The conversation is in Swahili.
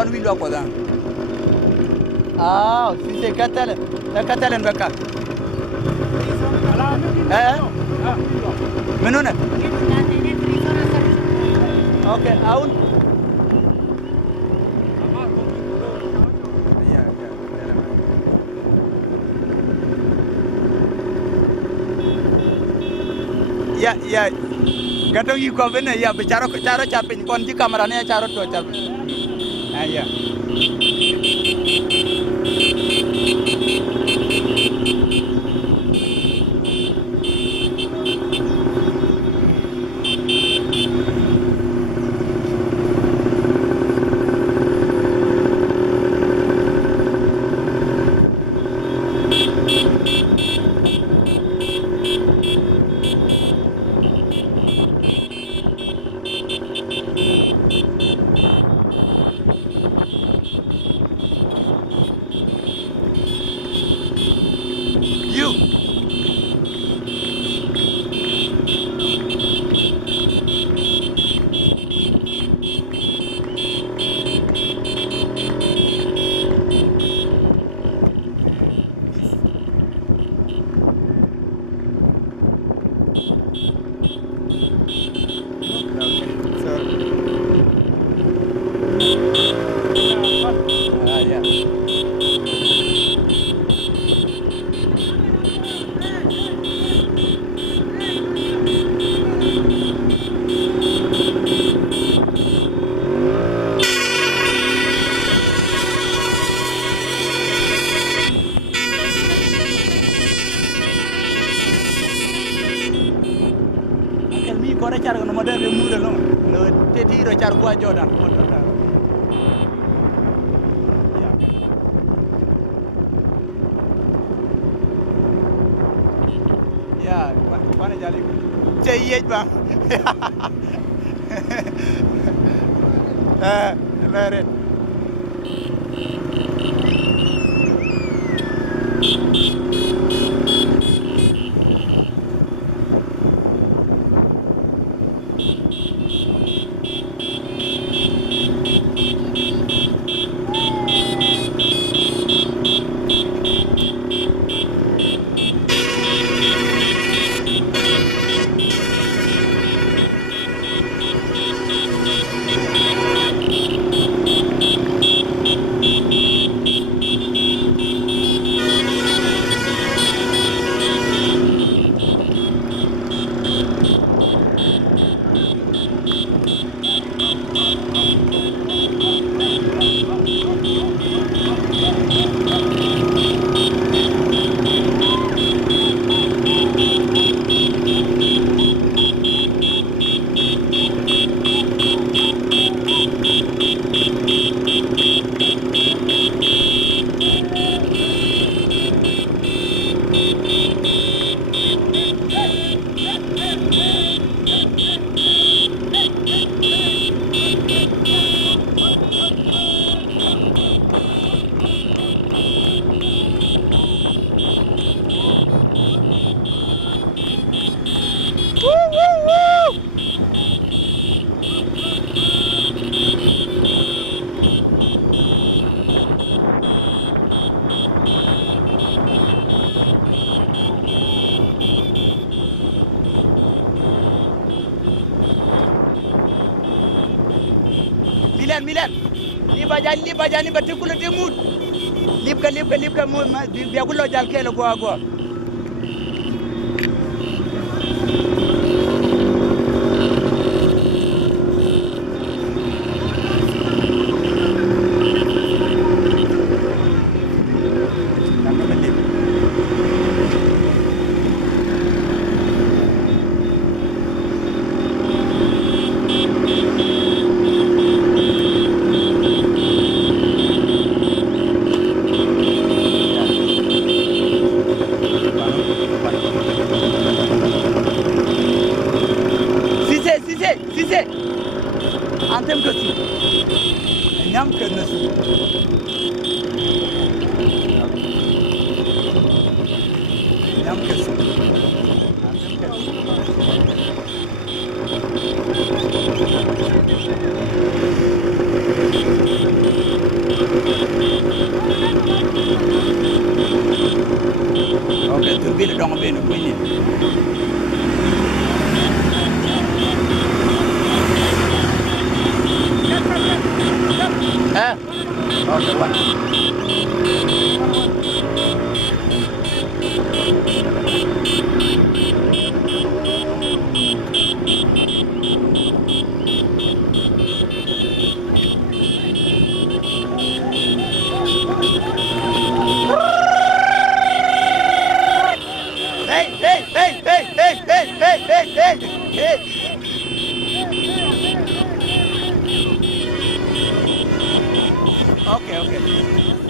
እንኳን ቢሉ አቆጣ ሲሴ ተከተለን በቃ ምን ሆነ? ኦኬ አሁን ya gadong yi ko bene ya bicara capin konji kameranya caro do capin ya kore char no model mu de no te tiro char kwa Jordan ya kwana jali cheye ba lere Milan li bajani batikulu dimut libka mu biya kullo jal kelo go Sise አንተም ከሱ እኛም ከነሱ እኛም ከሱ አንተም ከሱ dong beno kwenye okay what hey. Okay.